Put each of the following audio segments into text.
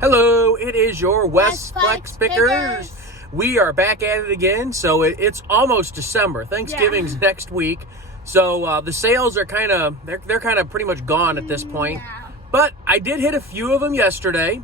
Hello, it is your Westplex Westplex Pickers. Pickers. We are back at it again. So it's almost December. Thanksgiving's next week. So the sales are they're kind of pretty much gone at this point. Yeah. But I did hit a few of them yesterday.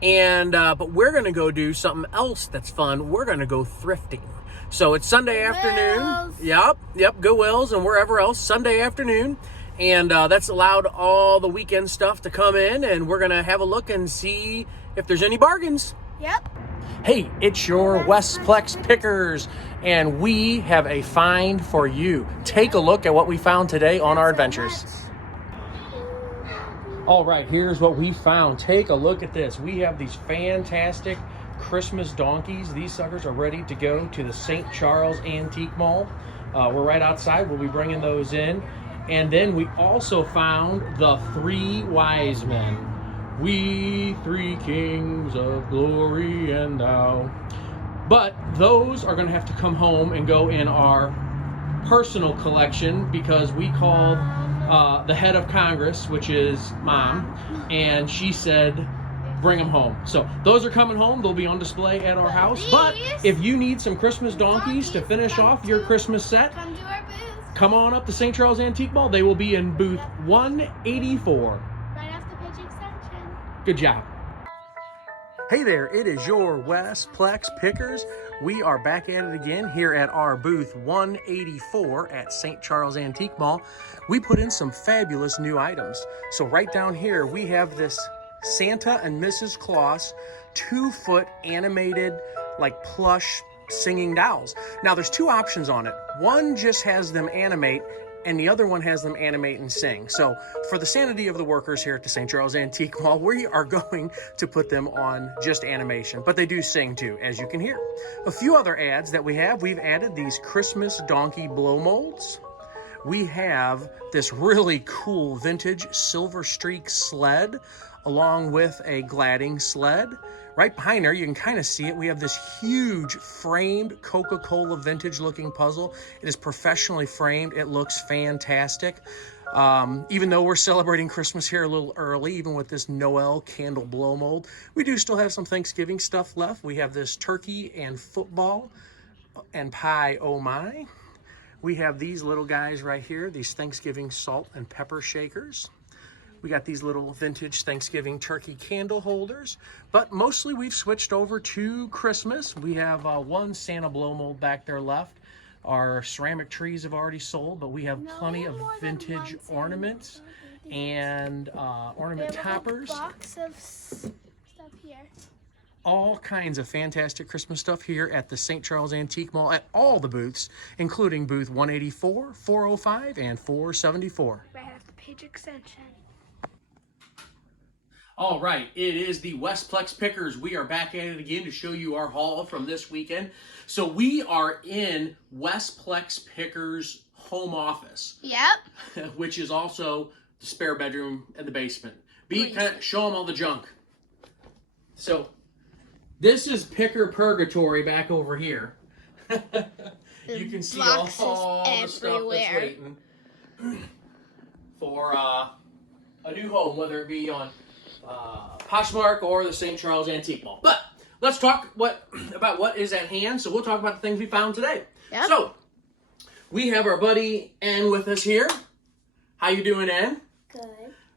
And but we're going to go do something else that's fun. We're going to go thrifting. So it's Sunday afternoon. Yep, Goodwills and wherever else. Sunday afternoon. And that's allowed all the weekend stuff to come in, and we're going to have a look and see if there's any bargains. Yep. Hey, it's your Westplex Pickers, and we have a find for you. Take a look at what we found today on our adventures. All right, here's what we found. Take a look at this. We have these fantastic Christmas donkeys. These suckers are ready to go to the St. Charles Antique Mall. We're right outside. We'll be bringing those in. And then we also found the three wise men. We three kings of glory and thou. But those are going to have to come home and go in our personal collection because we called the head of Congress, which is Mom, and she said, bring them home. So those are coming home. They'll be on display at our house. But if you need some Christmas donkeys to finish off your Christmas set, Come to our booth. come on up to St. Charles Antique Mall. They will be in booth 184. Right off the Pidge Extension. Good job. Hey there, it is your Westplex Pickers. We are back at it again here at our booth 184 at St. Charles Antique Mall. We put in some fabulous new items. So right down here, we have this Santa and Mrs. Claus 2-foot animated, like plush singing dolls. Now there's two options on it. One just has them animate and the other one has them animate and sing. So for the sanity of the workers here at the St. Charles Antique Mall, we are going to put them on just animation, but they do sing too, as you can hear. A few other ads that we've added these Christmas donkey blow molds. We have this really cool vintage Silver Streak sled along with a gladding sled. Right behind there, you can kind of see it. We have this huge framed Coca-Cola vintage looking puzzle. It is professionally framed. It looks fantastic. Even though we're celebrating Christmas here a little early, even with this Noel candle blow mold, we do still have some Thanksgiving stuff left. We have this turkey and football and pie, oh my. We have these little guys right here, these Thanksgiving salt and pepper shakers. We got these little vintage Thanksgiving turkey candle holders, but mostly we've switched over to Christmas. We have one Santa blow mold back there left. Our ceramic trees have already sold, but we have plenty of vintage ornaments and ornament toppers. Box of stuff here. All kinds of fantastic Christmas stuff here at the St. Charles Antique Mall at all the booths, including booth 184, 405, and 474. Right off the Pidge Extension. All right, it is the Westplex Pickers. We are back at it again to show you our haul from this weekend. So we are in Westplex Pickers' home office. Yep. Which is also the spare bedroom and the basement. Show them all the junk. So this is Picker Purgatory back over here. You can see all the stuff that's waiting for a new home, whether it be on Poshmark or the St. Charles Antique Mall. But let's talk about what is at hand. So we'll talk about the things we found today. Yep. So we have our buddy Ann with us here. How you doing, Ann? Good.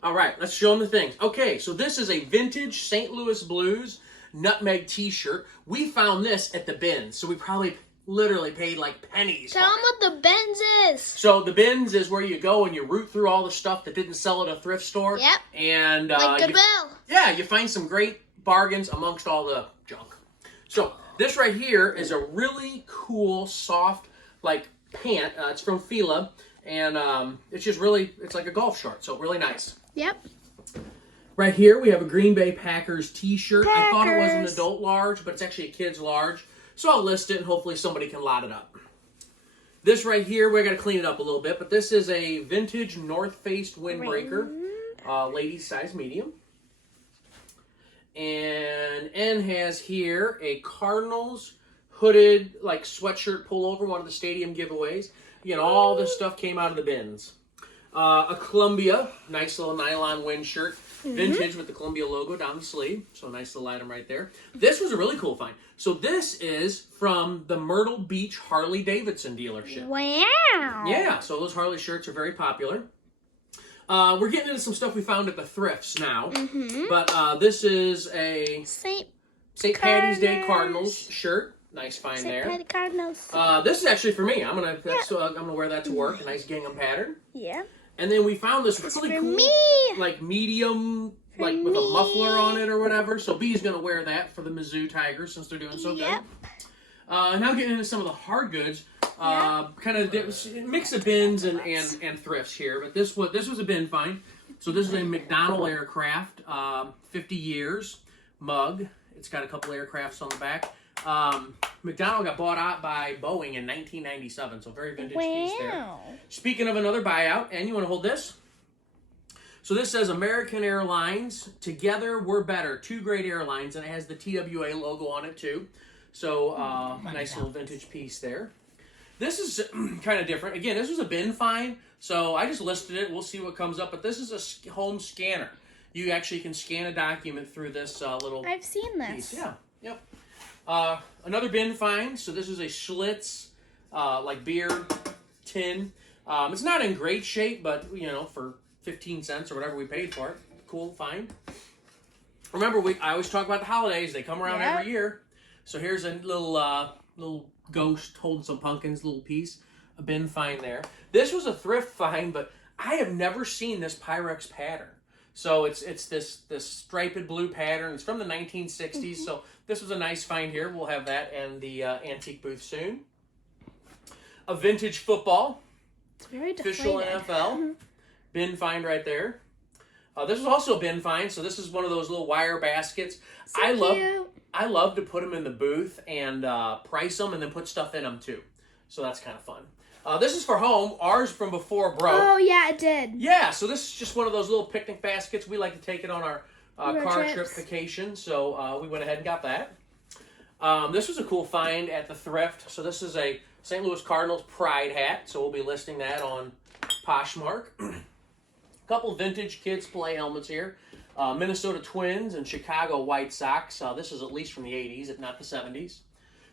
All right, let's show them the things. Okay, so this is a vintage St. Louis Blues nutmeg t-shirt. We found this at the bins, so we probably literally paid like pennies. Tell them what the bins is. So the bins is where you go and you root through all the stuff that didn't sell at a thrift store. Yep. And Like Goodwill. you find some great bargains amongst all the junk. So this right here is a really cool, soft, like pant. It's from Fila, and it's like a golf short, so really nice. Yep. Right here we have a Green Bay Packers t-shirt. I thought it was an adult large, but it's actually a kid's large. So I'll list it and hopefully somebody can lot it up. This right here, we're going to clean it up a little bit, but this is a vintage North Face windbreaker, ladies size medium. And N has here a Cardinals hooded like sweatshirt pullover, one of the stadium giveaways. Again, all this stuff came out of the bins. A Columbia, nice little nylon wind shirt. Vintage with the Columbia logo down the sleeve. So a nice little item right there. This was a really cool find. So this is from the Myrtle Beach Harley-Davidson dealership. Wow. Yeah, so those Harley shirts are very popular. We're getting into some stuff we found at the thrifts now. But this is a St. Patty's Day Cardinals shirt. Nice find there. Patty Cardinals. This is actually for me. I'm gonna wear that to work. A nice gingham pattern. Yeah. And then we found this really for cool, me. like medium, like with a muffler on it or whatever. So B's gonna wear that for the Mizzou Tigers since they're doing so good. Now getting into some of the hard goods, kind of mix of bins and thrifts here. But this was a bin find. So this is a McDonnell aircraft, 50 years mug. It's got a couple aircrafts on the back. McDonnell got bought out by Boeing in 1997, so very vintage piece there. Speaking of another buyout, and you want to hold this? So this says American Airlines, together we're better. Two great airlines, and it has the TWA logo on it too. So nice little vintage piece there. This is kind of different. Again, this was a bin find, so I just listed it. We'll see what comes up, but this is a home scanner. You actually can scan a document through this little I've seen this. piece. Yeah, yep. Another bin find. So this is a Schlitz, like beer tin. It's not in great shape, but you know, for 15 cents or whatever we paid for it, cool find. Remember, I always talk about the holidays. They come around every year. So here's a little ghost holding some pumpkins, little piece, a bin find there. This was a thrift find, but I have never seen this Pyrex pattern. So it's this striped blue pattern. It's from the 1960s. So this was a nice find here. We'll have that in the antique booth soon. A vintage football. It's very Official NFL. Bin find right there. This was also a bin find. So this is one of those little wire baskets. So cute. I love to put them in the booth and price them and then put stuff in them too. So that's kind of fun. This is for home. Ours from before broke. Oh, yeah, it did. Yeah, so this is just one of those little picnic baskets. We like to take it on our car trip trips. vacation, so we went ahead and got that. This was a cool find at the thrift. So this is a St. Louis Cardinals pride hat, so we'll be listing that on Poshmark. A couple vintage kids play helmets here. Minnesota Twins and Chicago White Sox. This is at least from the 80s, if not the 70s.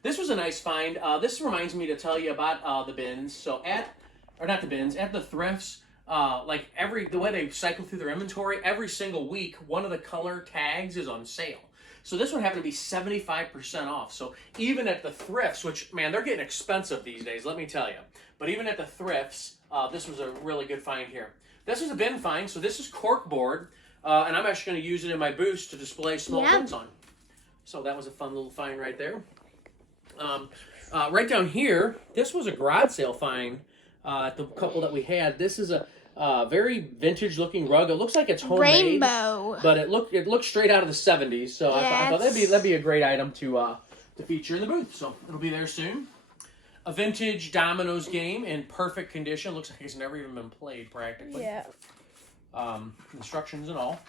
This was a nice find. This reminds me to tell you about the bins. So at the thrifts, like the way they cycle through their inventory, every single week, one of the color tags is on sale. So this one happened to be 75% off. So even at the thrifts, which, man, they're getting expensive these days, let me tell you. But even at the thrifts, this was a really good find here. This is a bin find. So this is cork board, and I'm actually going to use it in my booth to display small bins on. So that was a fun little find right there. Right down here, this was a garage sale find at the couple that we had. This is a very vintage-looking rug. It looks like it's homemade, Rainbow. but it looked straight out of the 70s. So I thought that'd be a great item to feature in the booth. So it'll be there soon. A vintage Domino's game in perfect condition. Looks like it's never even been played practically. Yeah. Instructions and all.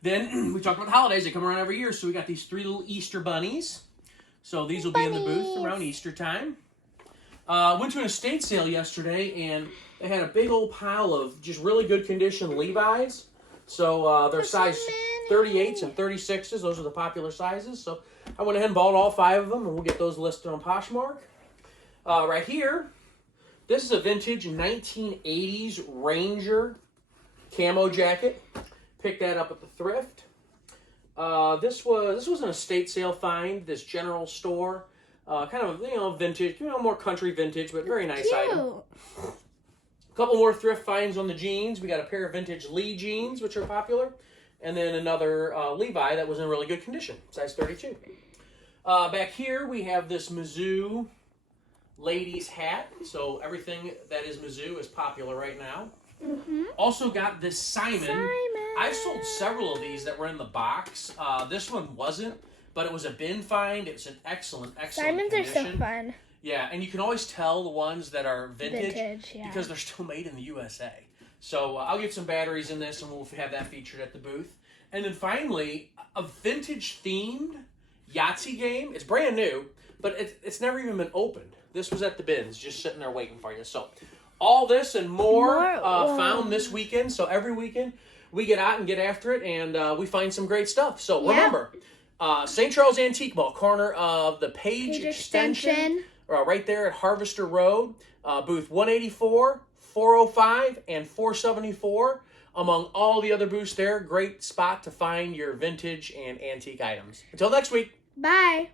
Then we talked about the holidays. They come around every year, so we got these 3 little Easter bunnies. So these will be in the booth around Easter time. Went to an estate sale yesterday, and they had a big old pile of just really good condition Levi's. So they're size 38s and 36s. Those are the popular sizes. So I went ahead and bought all 5 of them, and we'll get those listed on Poshmark. Right here, this is a vintage 1980s Ranger camo jacket. Picked that up at the thrift. This was an estate sale find. This general store, kind of vintage, more country vintage, but very nice item. A couple more thrift finds on the jeans. We got a pair of vintage Lee jeans, which are popular, and then another Levi that was in really good condition, size 32. Back here we have this Mizzou ladies hat. So everything that is Mizzou is popular right now. Also got this Simon. I've sold several of these that were in the box. This one wasn't, but it was a bin find. It's an excellent Simons condition. are so fun. Yeah, and you can always tell the ones that are vintage because they're still made in the USA. So I'll get some batteries in this, and we'll have that featured at the booth. And then finally, a vintage-themed Yahtzee game. It's brand new, but it's never even been opened. This was at the bins, just sitting there waiting for you. So all this and more found this weekend. So every weekend we get out and get after it, and we find some great stuff. So Yeah. remember, St. Charles Antique Mall, corner of the Page Extension, right there at Harvester Road, booth 184, 405, and 474. Among all the other booths there, great spot to find your vintage and antique items. Until next week. Bye.